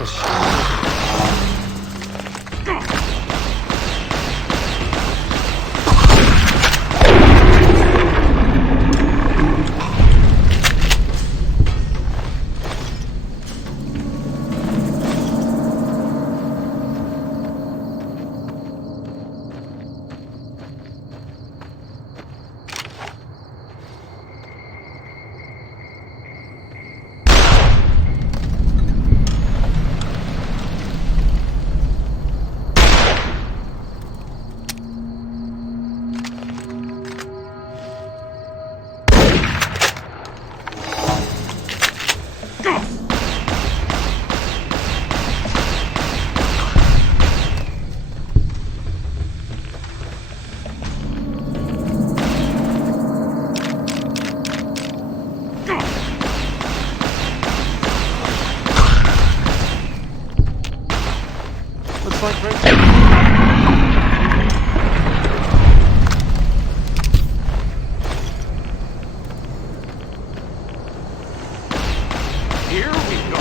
What a shame. Looks like right there. Here we go.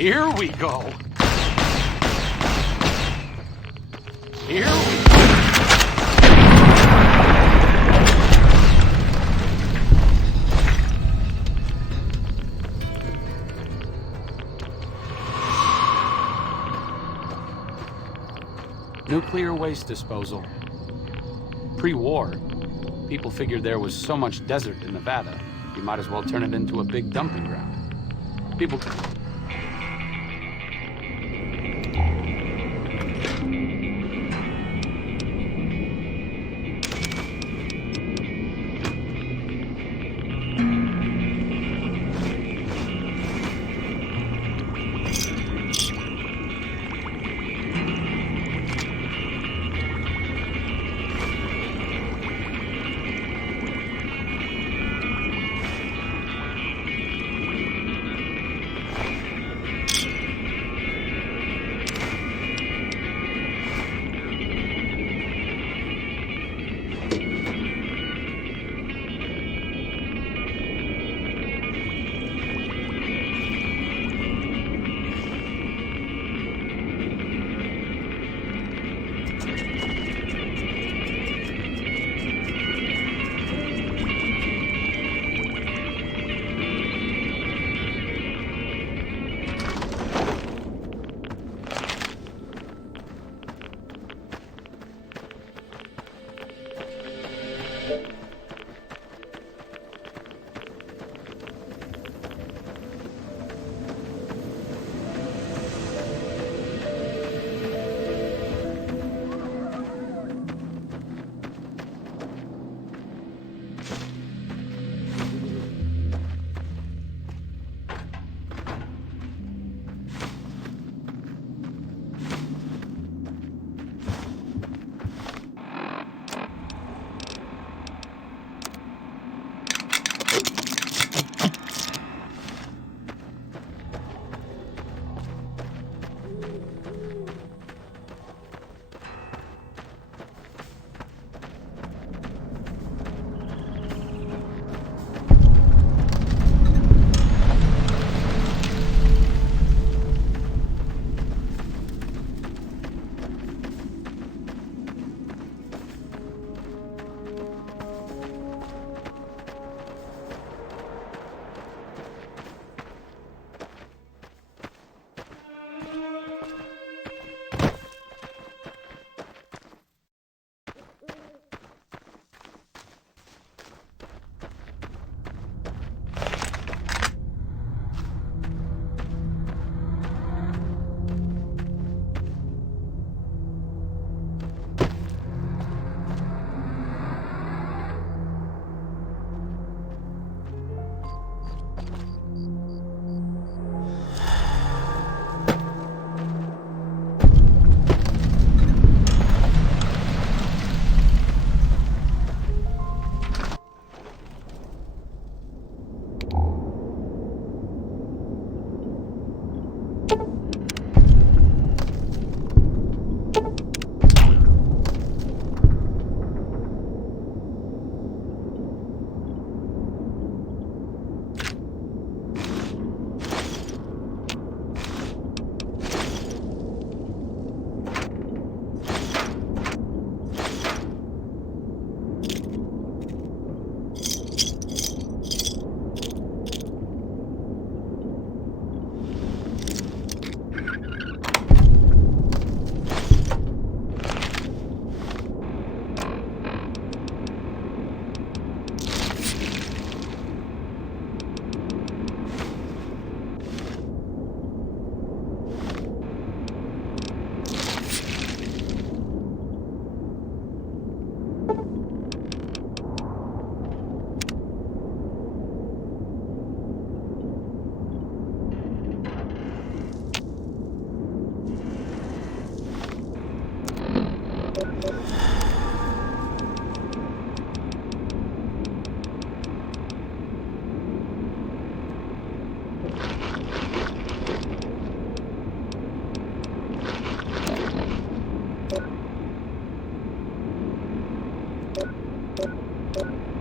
Here we go. Here we go. Nuclear waste disposal. Pre-war, people figured there was so much desert in Nevada, you might as well turn it into a big dumping ground. People...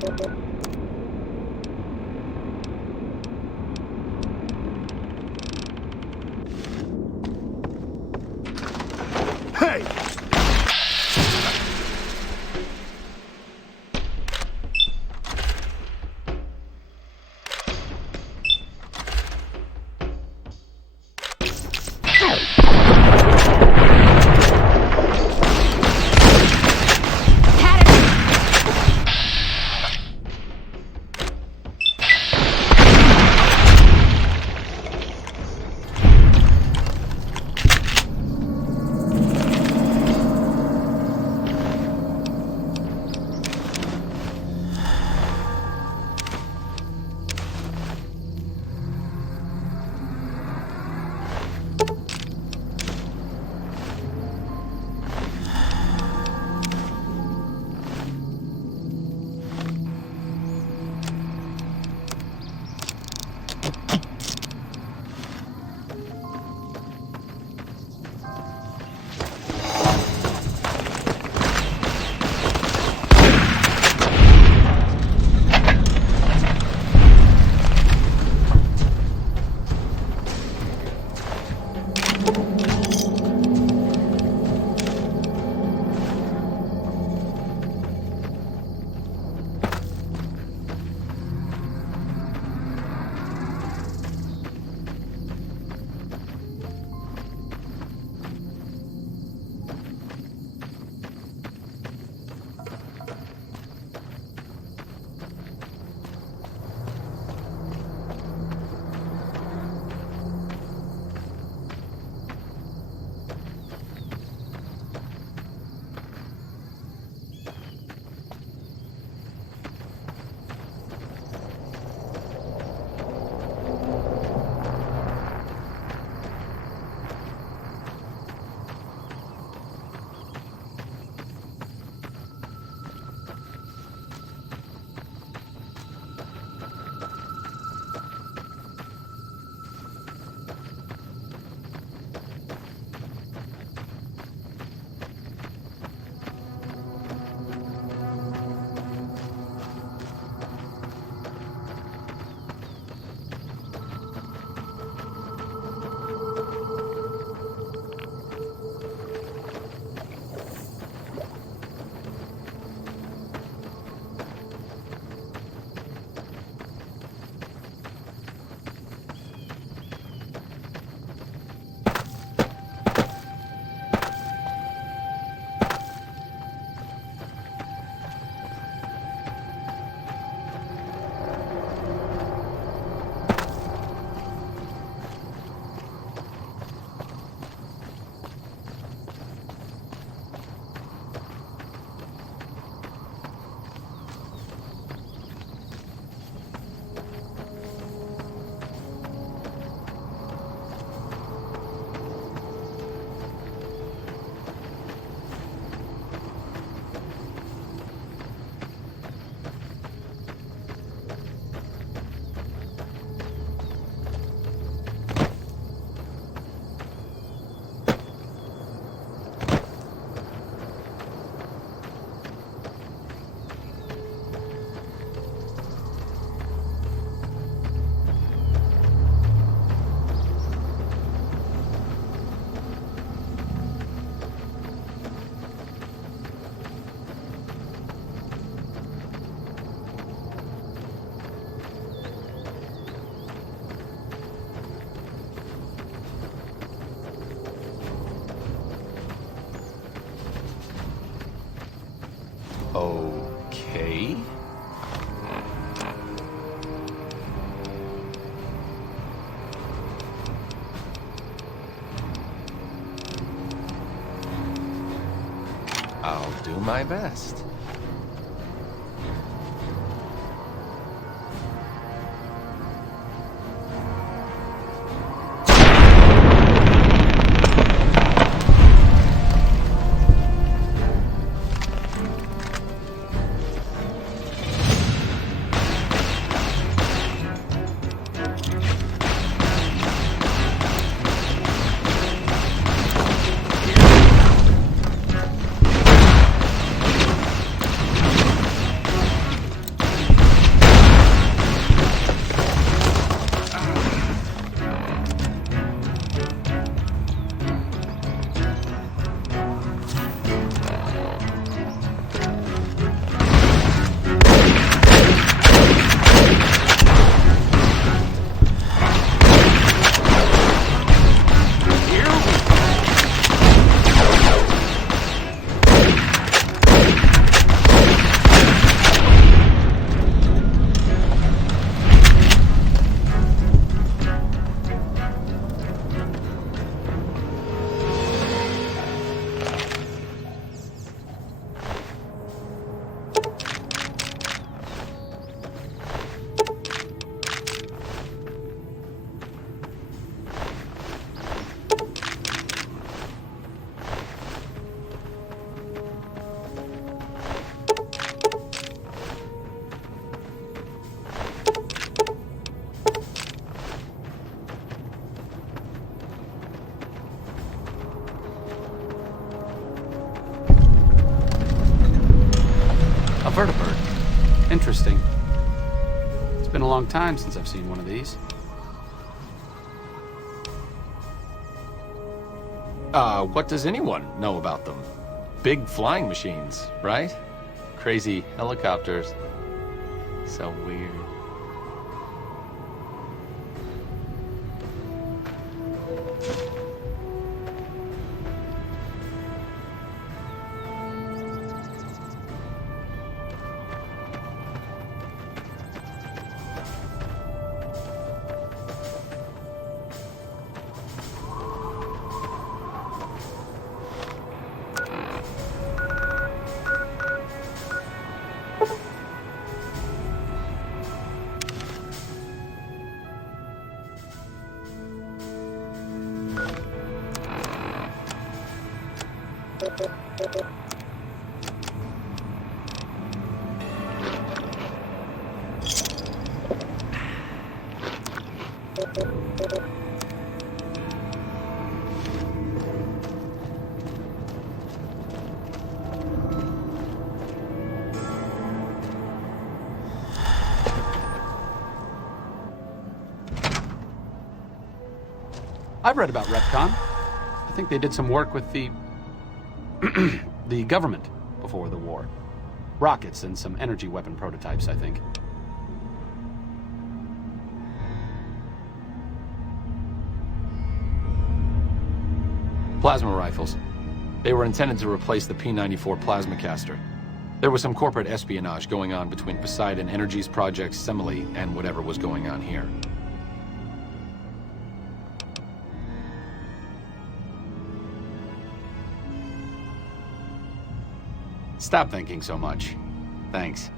Hey! Okay. I'll do my best. vertibird. Interesting. It's been a long time since I've seen one of these. What does anyone know about them? Big flying machines, right? Crazy helicopters. So weird. I've read about Retcon. I think they did some work with the the government before the war. Rockets and some energy weapon prototypes, I think. Plasma rifles. They were intended to replace the P-94 plasma caster. There was some corporate espionage going on between Poseidon Energy's Project Semele and whatever was going on here. Stop thinking so much. Thanks.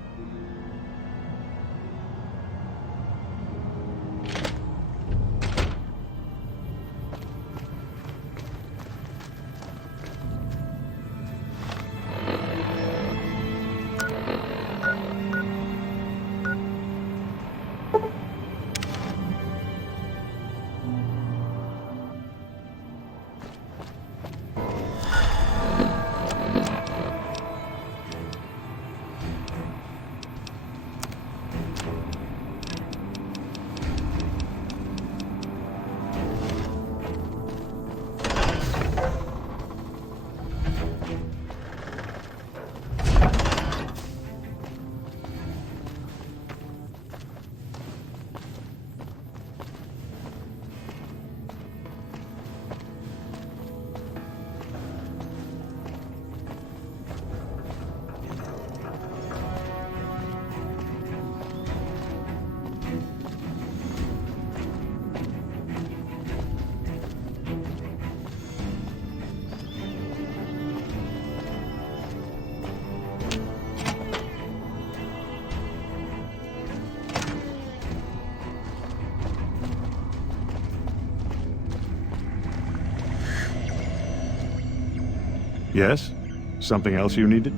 Yes? Something else you needed?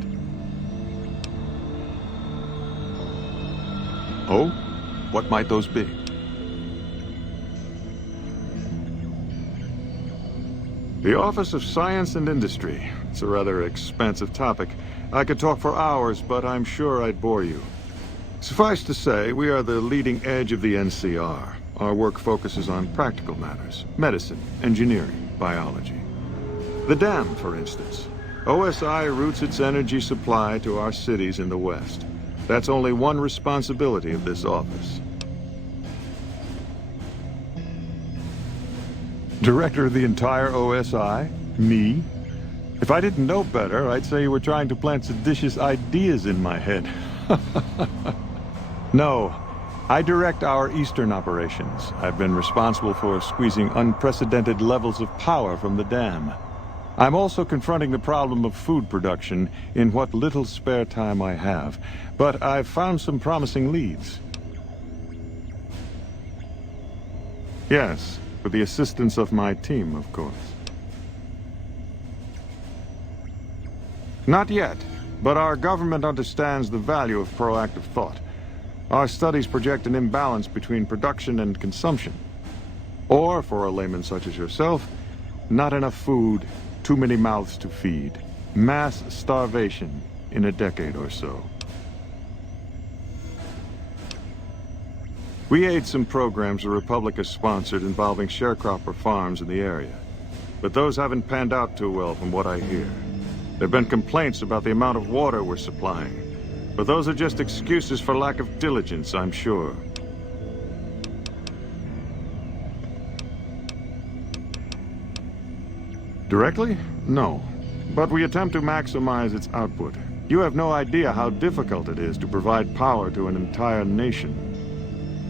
Oh? What might those be? The Office of Science and Industry. It's a rather expansive topic. I could talk for hours, but I'm sure I'd bore you. Suffice to say, we are the leading edge of the NCR. Our work focuses on practical matters: medicine, engineering, biology. The dam, for instance. OSI routes its energy supply to our cities in the West. That's only one responsibility of this office. Director of the entire OSI? Me? If I didn't know better, I'd say you were trying to plant seditious ideas in my head. No. I direct our Eastern operations. I've been responsible for squeezing unprecedented levels of power from the dam. I'm also confronting the problem of food production in what little spare time I have, but I've found some promising leads. Yes, with the assistance of my team, of course. Not yet, but our government understands the value of proactive thought. Our studies project an imbalance between production and consumption. Or, for a layman such as yourself, not enough food, too many mouths to feed. Mass starvation in a decade or so. We aid some programs the Republic has sponsored involving sharecropper farms in the area. But those haven't panned out too well from what I hear. There have been complaints about the amount of water we're supplying. But those are just excuses for lack of diligence, I'm sure. Directly? No. But we attempt to maximize its output. You have no idea how difficult it is to provide power to an entire nation.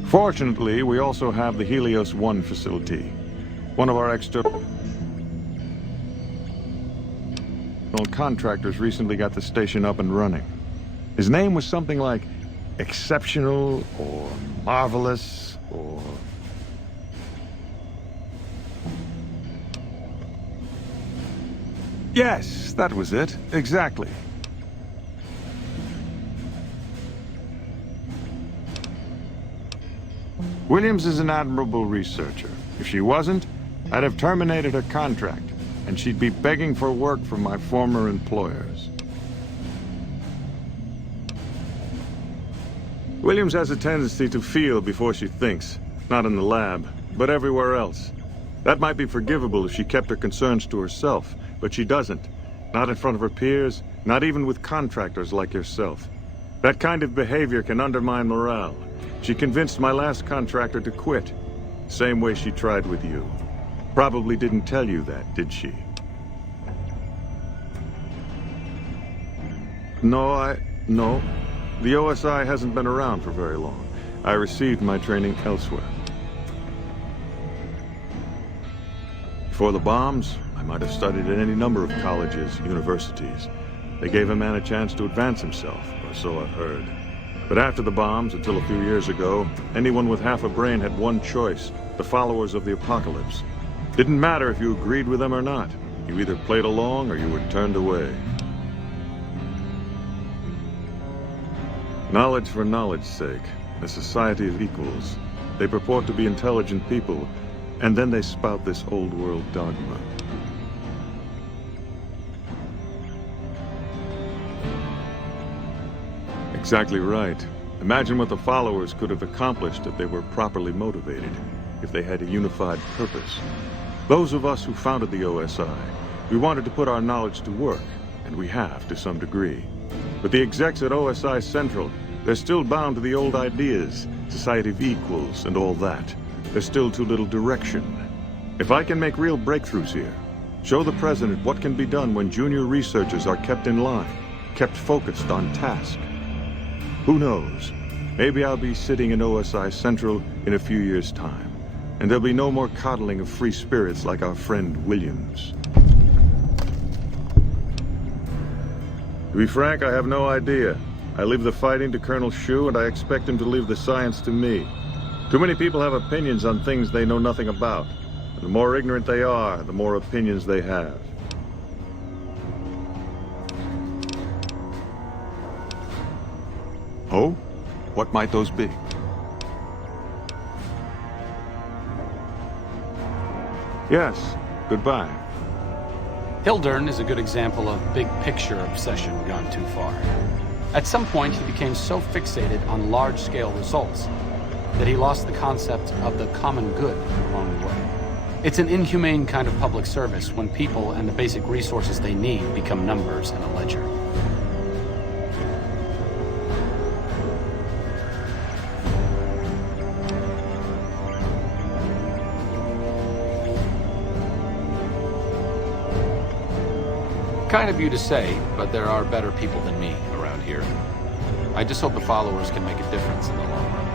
Fortunately, we also have the Helios 1 facility. One of our external contractors recently got the station up and running. His name was something like Exceptional or Marvelous or... Yes, that was it. Exactly. Williams is an admirable researcher. If she wasn't, I'd have terminated her contract, and she'd be begging for work from my former employers. Williams has a tendency to feel before she thinks. Not in the lab, but everywhere else. That might be forgivable if she kept her concerns to herself, but she doesn't. Not in front of her peers, not even with contractors like yourself. That kind of behavior can undermine morale. She convinced my last contractor to quit. Same way she tried with you. Probably didn't tell you that, did she? No. The OSI hasn't been around for very long. I received my training elsewhere. Before the bombs, I might have studied at any number of colleges, universities. They gave a man a chance to advance himself, or so I've heard. But after the bombs, until a few years ago, anyone with half a brain had one choice: the followers of the apocalypse. Didn't matter if you agreed with them or not. You either played along or you were turned away. Knowledge for knowledge's sake, a society of equals. They purport to be intelligent people, and then they spout this old-world dogma. Exactly right. Imagine what the followers could have accomplished if they were properly motivated, if they had a unified purpose. Those of us who founded the OSI, we wanted to put our knowledge to work, and we have to some degree. But the execs at OSI Central, they're still bound to the old ideas, society of equals and all that. There's still too little direction. If I can make real breakthroughs here, show the President what can be done when junior researchers are kept in line, kept focused on task. Who knows? Maybe I'll be sitting in OSI Central in a few years' time, and there'll be no more coddling of free spirits like our friend Williams. To be frank, I have no idea. I leave the fighting to Colonel Shu, and I expect him to leave the science to me. Too many people have opinions on things they know nothing about. And the more ignorant they are, the more opinions they have. Oh? What might those be? Yes. Goodbye. Hildern is a good example of big-picture obsession gone too far. At some point, he became so fixated on large-scale results that he lost the concept of the common good along the way. It's an inhumane kind of public service when people and the basic resources they need become numbers in a ledger. Kind of you to say, but there are better people than me around here. I just hope the followers can make a difference in the long run.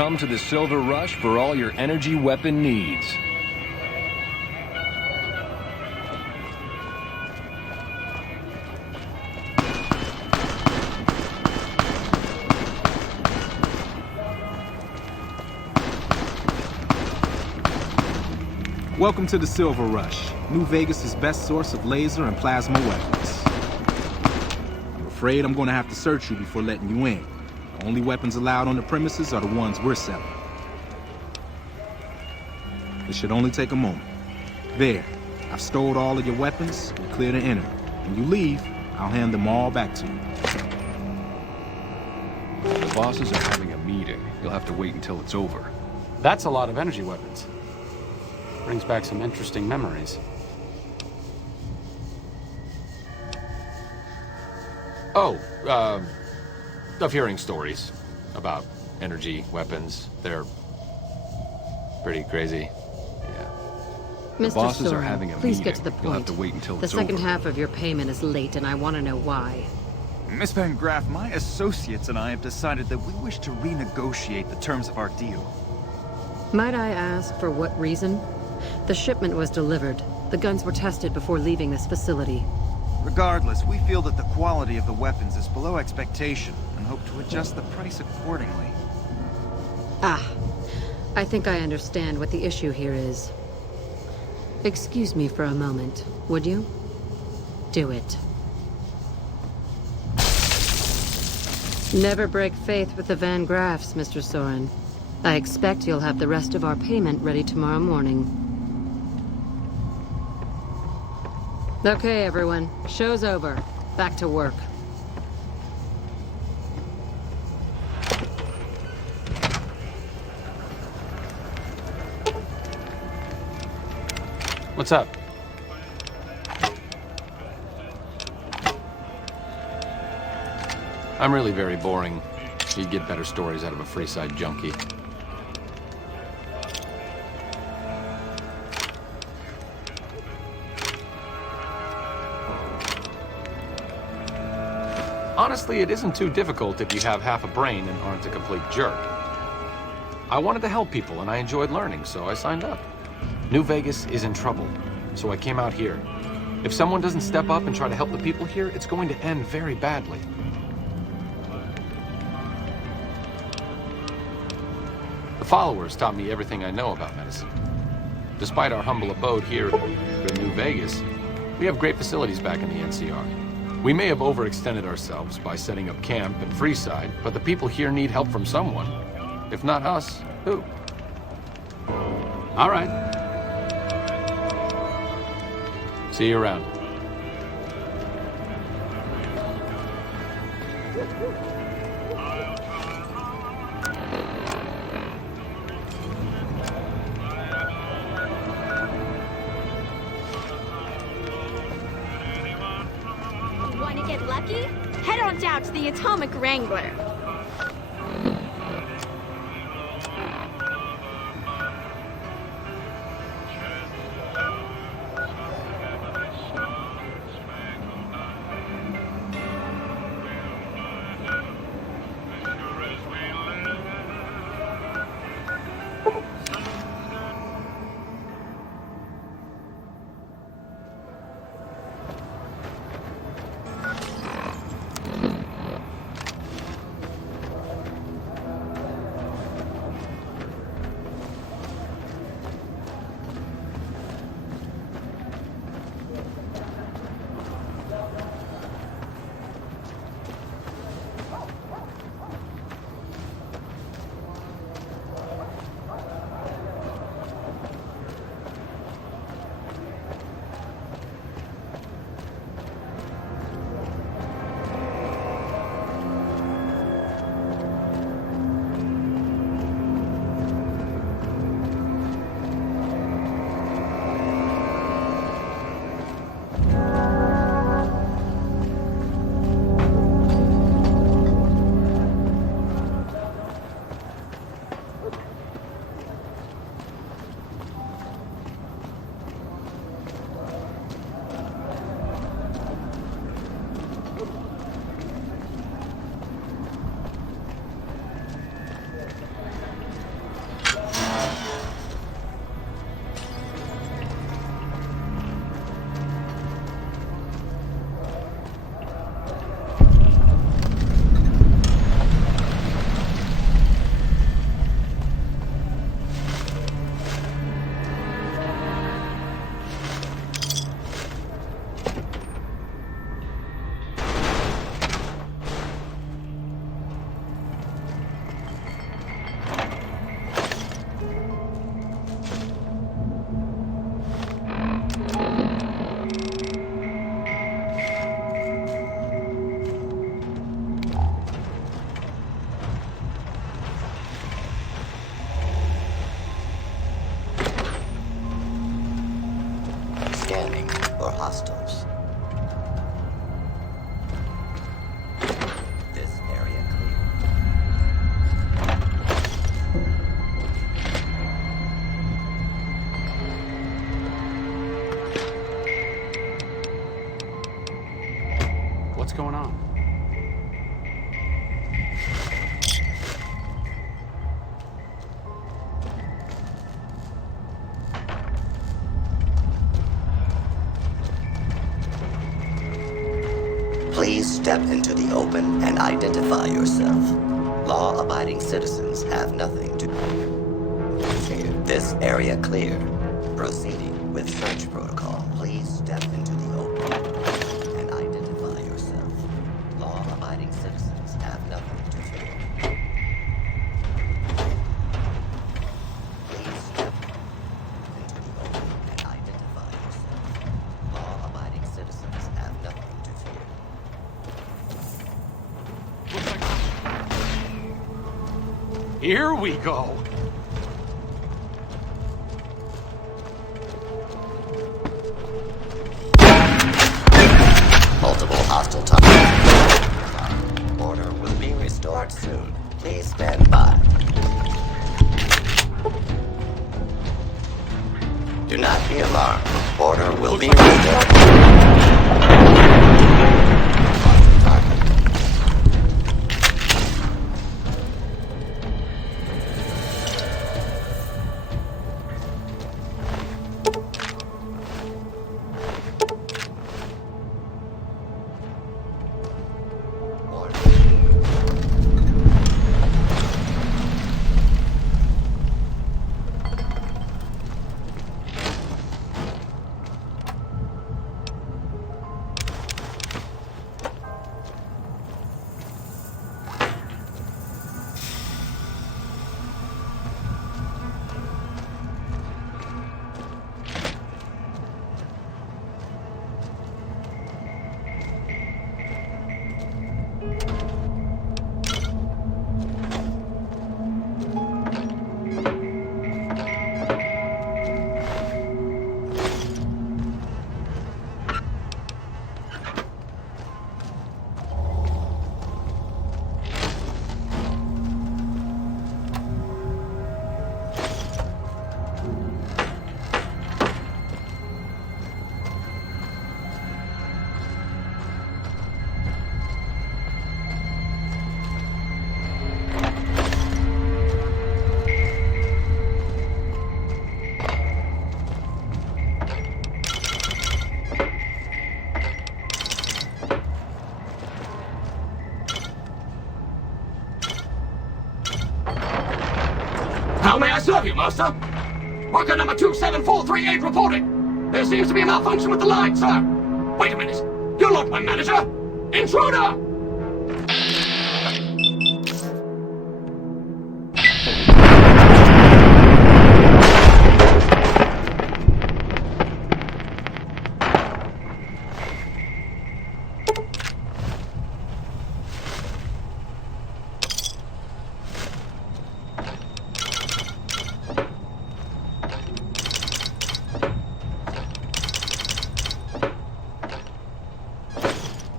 Come to the Silver Rush for all your energy weapon needs. Welcome to the Silver Rush, New Vegas' best source of laser and plasma weapons. I'm afraid I'm going to have to search you before letting you in. The only weapons allowed on the premises are the ones we're selling. It should only take a moment. There, I've stored all of your weapons and clear the enter. When you leave, I'll hand them all back to you. The bosses are having a meeting. You'll have to wait until it's over. That's a lot of energy weapons. Brings back some interesting memories. Oh, of hearing stories about energy weapons. They're pretty crazy. Yeah. Mr. bosses are Soren, having a please meeting. get to the You'll have point. to wait until The it's second over. half of your payment is late, and I want to know why. Miss Van Graff, my associates and I have decided that we wish to renegotiate the terms of our deal. Might I ask for what reason? The shipment was delivered. The guns were tested before leaving this facility. Regardless, we feel that the quality of the weapons is below expectation and hope to adjust the price accordingly. Ah, I think I understand what the issue here is. Excuse me for a moment, would you? Do it. Never break faith with the Van Graffs, Mr. Soren. I expect you'll have the rest of our payment ready tomorrow morning. Okay, everyone. Show's over. Back to work. What's up? I'm really very boring. You'd get better stories out of a Freeside junkie. Honestly, it isn't too difficult if you have half a brain and aren't a complete jerk. I wanted to help people and I enjoyed learning, so I signed up. New Vegas is in trouble, so I came out here. If someone doesn't step up and try to help the people here, it's going to end very badly. The followers taught me everything I know about medicine. Despite our humble abode here in New Vegas, we have great facilities back in the NCR. We may have overextended ourselves by setting up camp in Freeside, but the people here need help from someone. If not us, who? All right. See you around. Want to get lucky? Head on down to the Atomic Wrangler. step into the open and identify yourself. Law-abiding citizens have nothing to fear. This area clear. Proceeding with search protocol. Please step into the open and identify yourself. Law-abiding citizens have nothing to fear. Please step into the open and identify yourself. Law-abiding citizens have nothing to fear. Here we go. Multiple hostile targets. Order will be restored soon. Please stand by. Do not be alarmed. Order will be restored. How may I serve you, Master? Worker number 27438 reporting. There seems to be a malfunction with the line, sir. Wait a minute. You're not my manager. Intruder!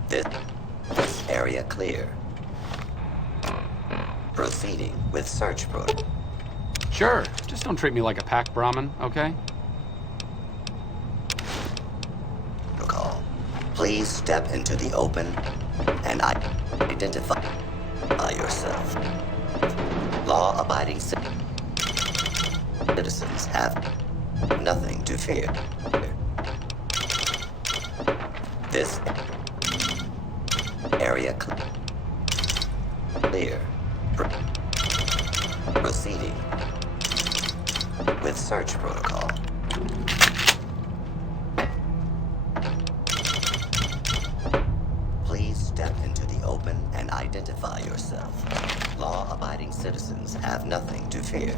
This area clear. Proceeding with search protocol. Sure, just don't treat me like a pack Brahmin, okay? Please step into the open and identify yourself. Law-abiding citizens have nothing to fear. This area clear. Proceeding with search protocol. Please step into the open and identify yourself. Law-abiding citizens have nothing to fear.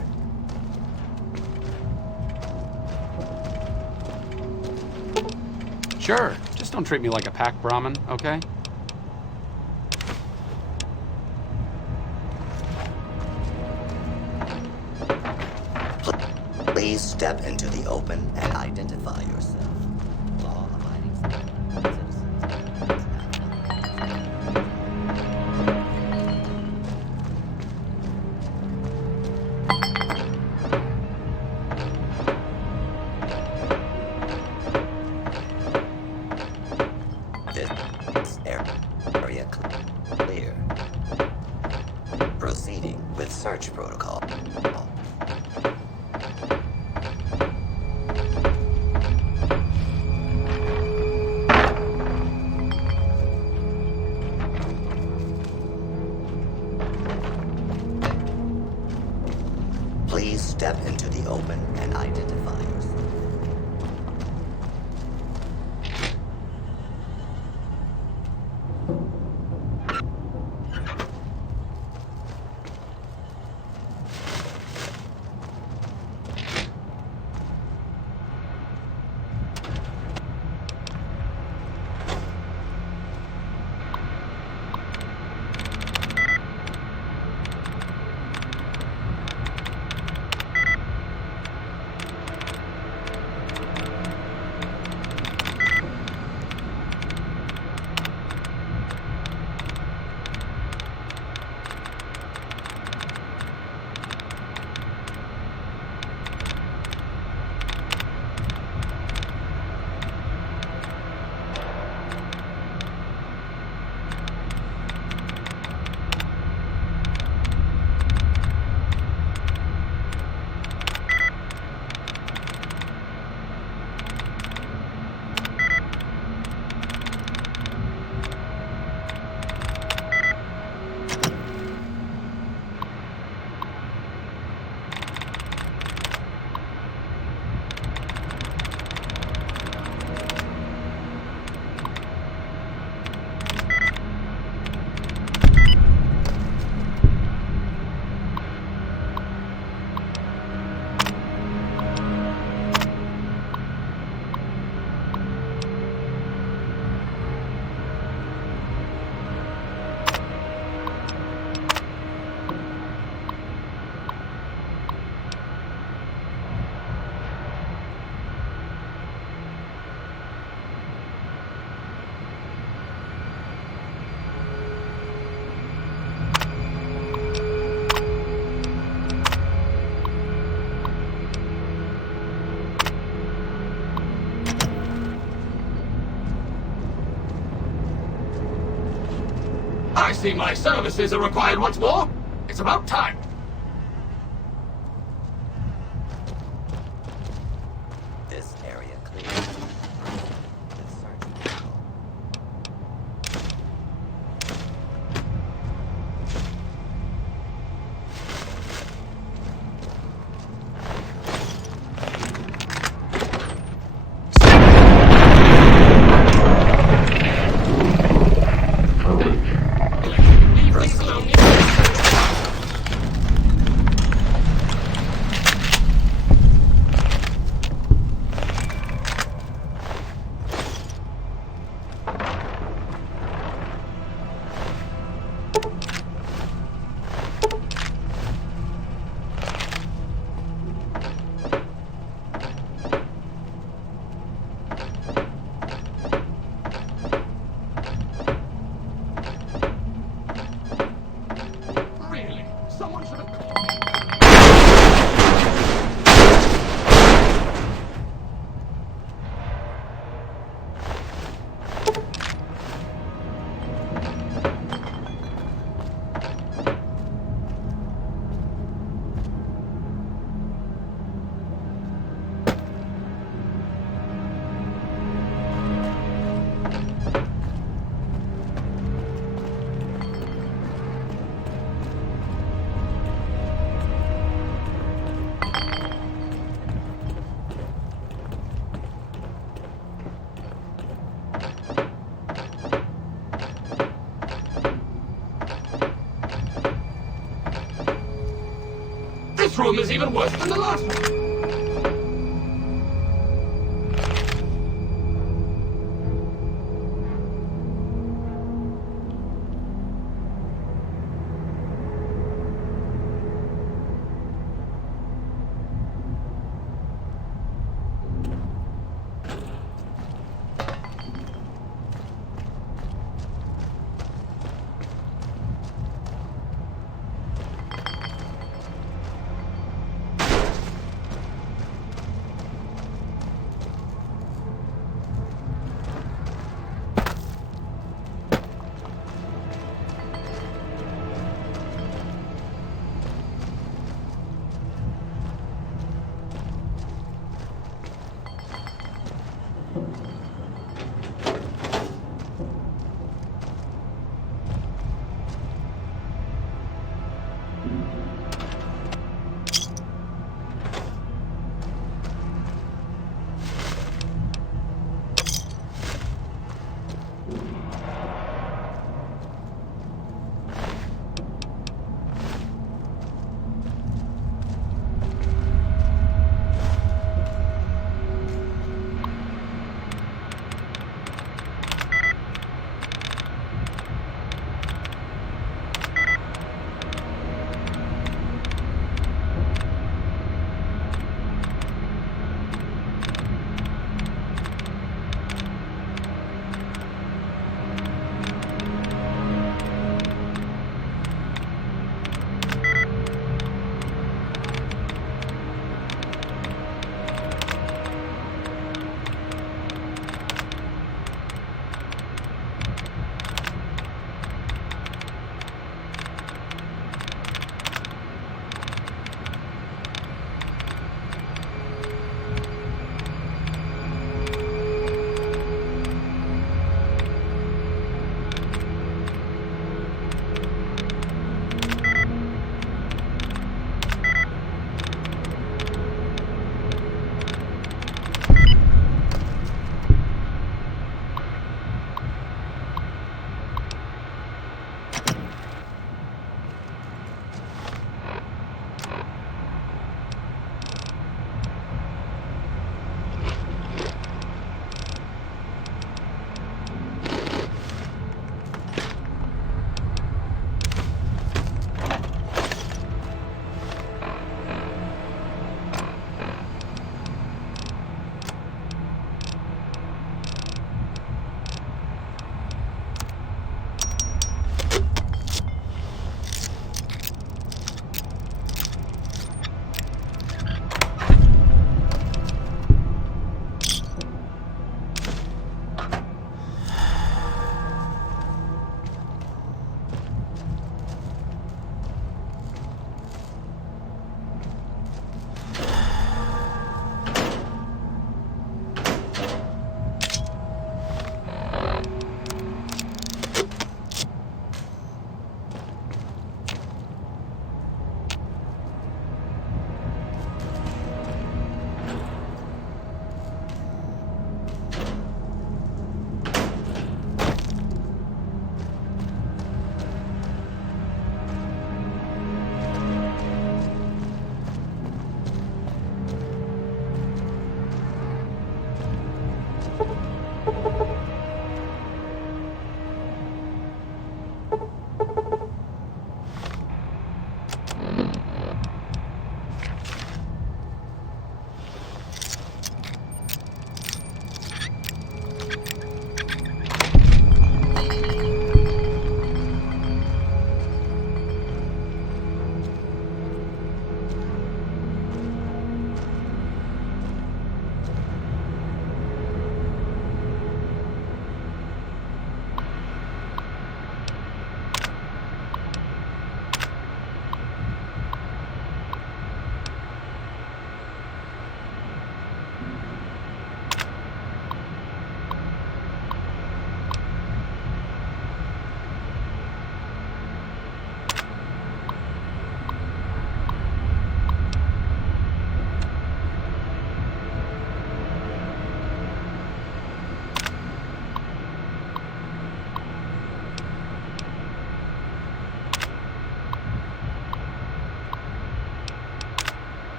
Sure, just don't treat me like a pack Brahmin, okay? Please step into the open and identify yourself. Law-abiding citizens. This area clear. Proceeding with search protocol. Please step into the open and identify yourself. I see my services are required once more. It's about time. This area clear. The search protocol. Really? Someone should have... This room is even worse than the last one.